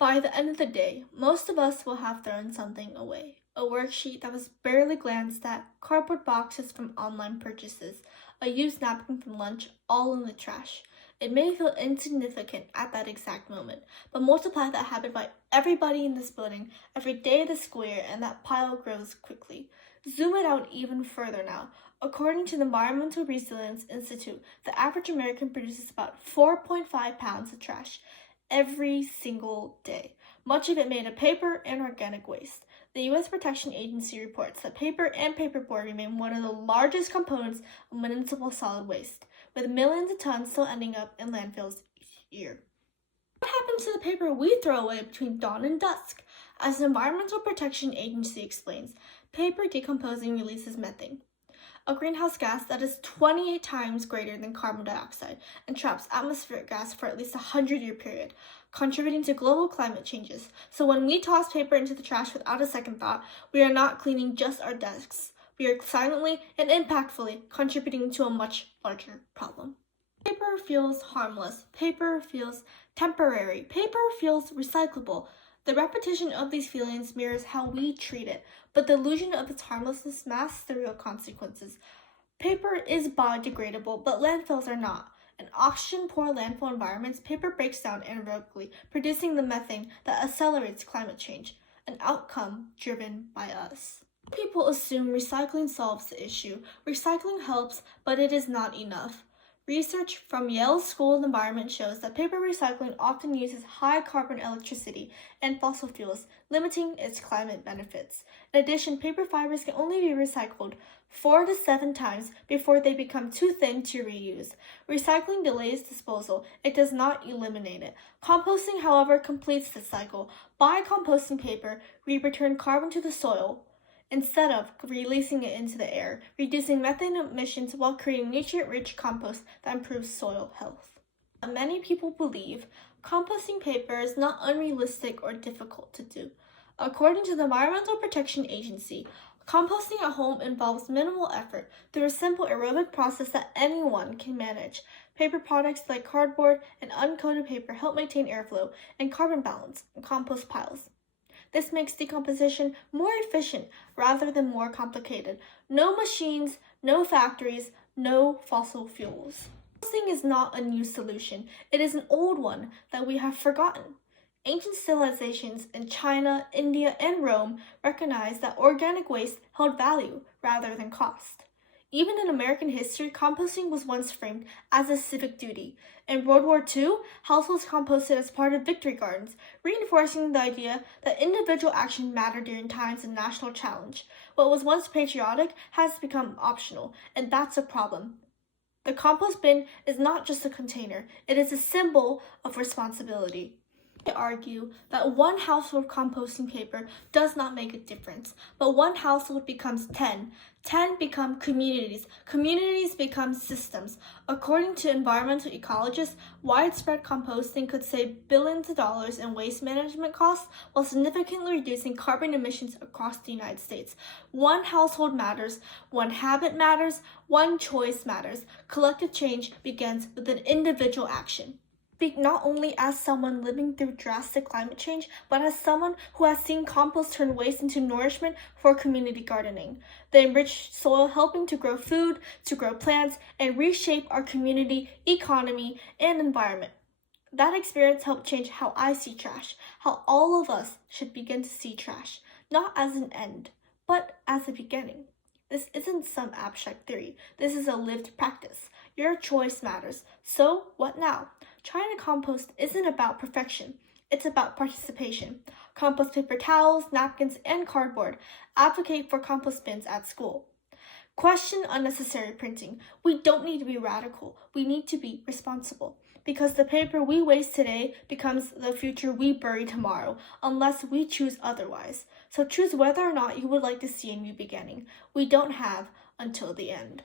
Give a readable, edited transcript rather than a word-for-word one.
By the end of the day, most of us will have thrown something away. A worksheet that was barely glanced at, cardboard boxes from online purchases, a used napkin from lunch, all in the trash. It may feel insignificant at that exact moment, but multiply that habit by everybody in this building every day of the school year, and that pile grows quickly. Zoom it out even further now. According to the Environmental Resilience Institute, the average American produces about 4.5 pounds of trash every single day, much of it made of paper and organic waste. The U.S. Protection Agency reports that paper and paperboard remain one of the largest components of municipal solid waste, with millions of tons still ending up in landfills each year. What happens to the paper we throw away between dawn and dusk? As the Environmental Protection Agency explains, paper decomposing releases methane, a greenhouse gas that is 28 times greater than carbon dioxide and traps atmospheric gas for at least a 100-year period, contributing to global climate changes. So when we toss paper into the trash without a second thought, we are not cleaning just our desks. We are silently and impactfully contributing to a much larger problem. Paper feels harmless. Paper feels temporary. Paper feels recyclable. The repetition of these feelings mirrors how we treat it, but the illusion of its harmlessness masks the real consequences. Paper is biodegradable, but landfills are not. In oxygen-poor landfill environments, paper breaks down anaerobically, producing the methane that accelerates climate change, an outcome driven by us. People assume recycling solves the issue. Recycling helps, but it is not enough. Research from Yale School of Environment shows that paper recycling often uses high carbon electricity and fossil fuels, limiting its climate benefits. In addition, paper fibers can only be recycled 4 to 7 times before they become too thin to reuse. Recycling delays disposal. It does not eliminate it. Composting, however, completes the cycle. By composting paper, we return carbon to the soil instead of releasing it into the air, reducing methane emissions while creating nutrient-rich compost that improves soil health. Many people believe composting paper is not unrealistic or difficult to do. According to the Environmental Protection Agency, composting at home involves minimal effort through a simple aerobic process that anyone can manage. Paper products like cardboard and uncoated paper help maintain airflow and carbon balance in compost piles. This makes decomposition more efficient rather than more complicated. No machines, no factories, no fossil fuels. Composting is not a new solution. It is an old one that we have forgotten. Ancient civilizations in China, India, and Rome recognized that organic waste held value rather than cost. Even in American history, composting was once framed as a civic duty. In World War II, households composted as part of victory gardens, reinforcing the idea that individual action mattered during times of national challenge. What was once patriotic has become optional, and that's a problem. The compost bin is not just a container, it is a symbol of responsibility. I argue that one household composting paper does not make a difference, but one household becomes 10. 10 become communities. Communities become systems. According to environmental ecologists, widespread composting could save billions of dollars in waste management costs while significantly reducing carbon emissions across the United States. One household matters, one habit matters, one choice matters. Collective change begins with an individual action. Speak not only as someone living through drastic climate change, but as someone who has seen compost turn waste into nourishment for community gardening. The enriched soil helping to grow food, to grow plants, and reshape our community, economy, and environment. That experience helped change how I see trash, how all of us should begin to see trash, not as an end, but as a beginning. This isn't some abstract theory. This is a lived practice. Your choice matters. So, what now? Trying to compost isn't about perfection. It's about participation. Compost paper towels, napkins, and cardboard. Advocate for compost bins at school. Question unnecessary printing. We don't need to be radical. We need to be responsible. Because the paper we waste today becomes the future we bury tomorrow, unless we choose otherwise. So choose whether or not you would like to see a new beginning. We don't have until the end.